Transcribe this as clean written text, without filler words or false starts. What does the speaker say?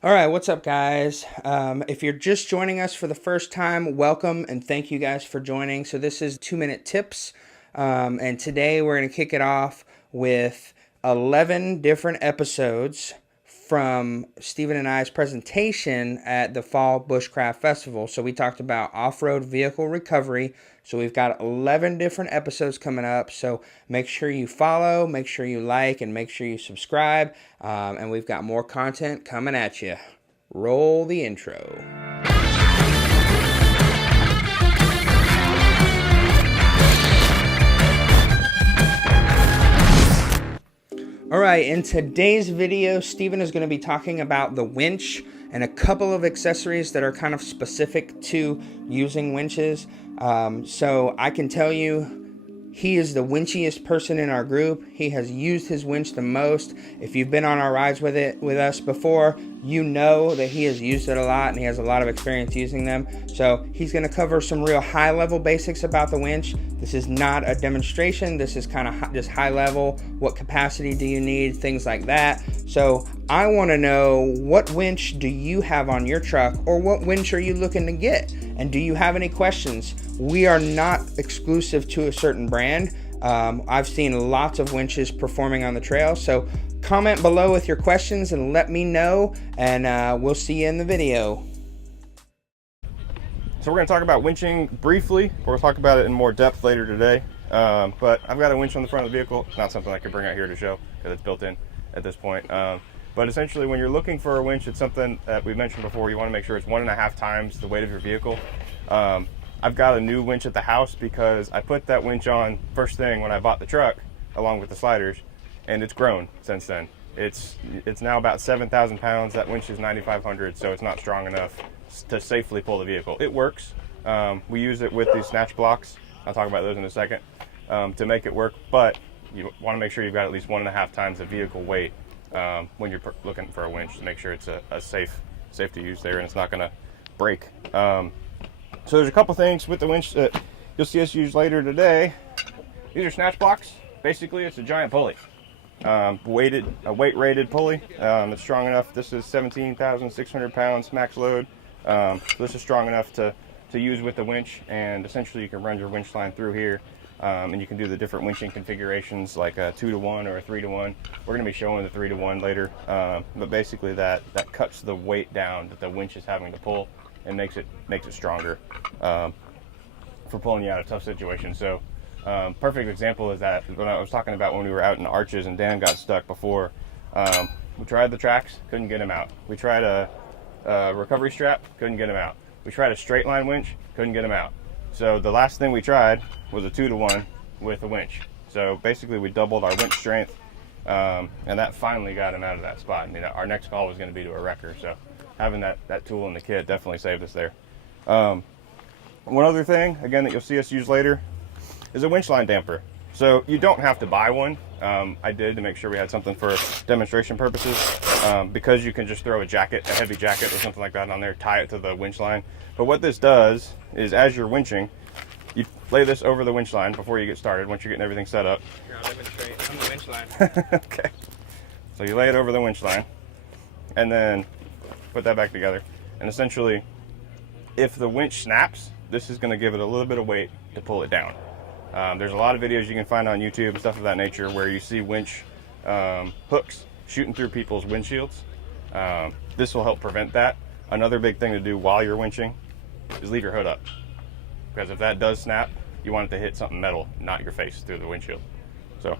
All right, what's up, guys? If you're just joining us for the first time, welcome and thank you guys for joining. So this is 2-minute tips, and today we're going to kick it off with 11 different episodes from Stephen and I's presentation at the Fall Bushcraft Festival. So we talked about off-road vehicle recovery. So we've got 11 different episodes coming up. So make sure you follow, make sure you like, and make sure you subscribe. And we've got more content coming at you. Roll the intro. All right, in today's video, Stephen is going to be talking about the winch and a couple of accessories that are kind of specific to using winches. So I can tell you, he is the winchiest person in our group. He has used his winch the most. If you've been on our rides with us before, you know that he has used it a lot and he has a lot of experience using them. So he's going to cover some real high level basics about the winch. This is not a demonstration. This is kind of just high level. What capacity do you need? Things like that. So I want to know, what winch do you have on your truck, or what winch are you looking to get? And do you have any questions? We are not exclusive to a certain brand. I've seen lots of winches performing on the trail. So comment below with your questions and let me know, and we'll see you in the video. So we're going to talk about winching briefly. We'll talk about it in more depth later today. But I've got a winch on the front of the vehicle. It's not something I can bring out here to show because it's built in at this point. But essentially, when you're looking for a winch, it's something that we've mentioned before. You want to make sure it's 1.5 times the weight of your vehicle. I've got a new winch at the house because I put that winch on first thing when I bought the truck, along with the sliders, and it's grown since then. It's now about 7,000 pounds. That winch is 9,500, so it's not strong enough to safely pull the vehicle. It works. We use it with these Snatch Blocks. I'll talk about those in a second, to make it work, but you want to make sure you've got at least 1.5 times the vehicle weight when you're looking for a winch, to make sure it's a safe to use there and it's not going to break. So there's a couple things with the winch that you'll see us use later today. These are Snatch Box. Basically, it's a giant pulley, a weight rated pulley. It's strong enough. This is 17,600 pounds max load. So this is strong enough to use with the winch, and essentially you can run your winch line through here, and you can do the different winching configurations, like a 2-to-1 or a 3-to-1. We're going to be showing the 3-to-1 later, but basically that cuts the weight down that the winch is having to pull and makes it stronger for pulling you out of tough situations. So perfect example is that when I was talking about when we were out in Arches and Dan got stuck before. We tried the tracks, couldn't get him out. We tried a recovery strap, couldn't get him out. We tried a straight line winch, couldn't get him out. So the last thing we tried was a 2-to-1 with a winch. So basically we doubled our winch strength, and that finally got him out of that spot. And, our next call was going to be to a wrecker. So having that tool in the kit definitely saved us there. One other thing, again, that you'll see us use later is a winch line damper. So you don't have to buy one. I did, to make sure we had something for demonstration purposes, because you can just throw a heavy jacket or something like that on there, tie it to the winch line. But what this does is, as you're winching, you lay this over the winch line before you get started, once you're getting everything set up. Here, I'll demonstrate on the winch line. Okay. So you lay it over the winch line, and then put that back together. And essentially, if the winch snaps, this is going to give it a little bit of weight to pull it down. There's a lot of videos you can find on YouTube and stuff of that nature where you see winch hooks shooting through people's windshields. This will help prevent that. Another big thing to do while you're winching is leave your hood up, because if that does snap, you want it to hit something metal, not your face through the windshield. So